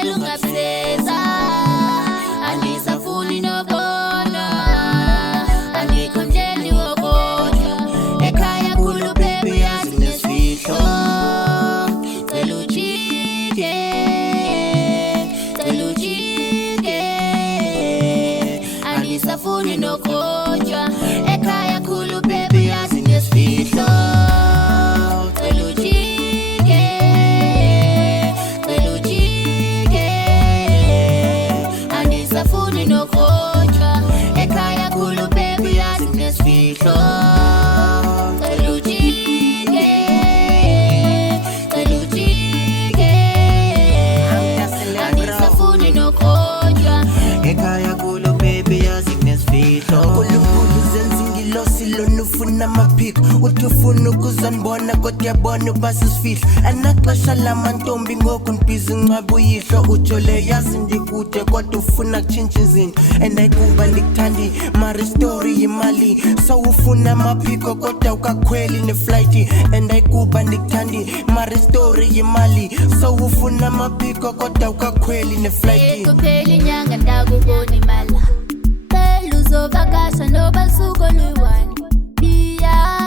ngicela ungabiseza, angisafuni nokona, angikho njeni wokodwa, ekhaya khulu baby yazi nesifihlo, cela ujike, cela ujike, angisafuni nokojwa, ekhaya khulu baby yazi nesifihlo. Ekhaya kulo baby yazi kunesifihlo, uNkulunkulu zenza ingilosilo nufuna amaphiko, uthi ufuna ukuzanibona kodwa yabona ubasisifihlo, anaxesha lamantombi ngoku ndibhizi ncwaba uyihlo, ujole yazi ndikude kodwa ufuna kutshintsha izinto, and ayikuba ndikuthandi mari story yimali, so ufuna amaphiko kodwa ukakhweli neflight, and ayikuba ndikuthandi mari story yimali, so ufuna amaphiko kodwa ukakhweli neflight. Kuphela inyanga ndakubona imali, cela uzovakasha noba suku oluyi-1.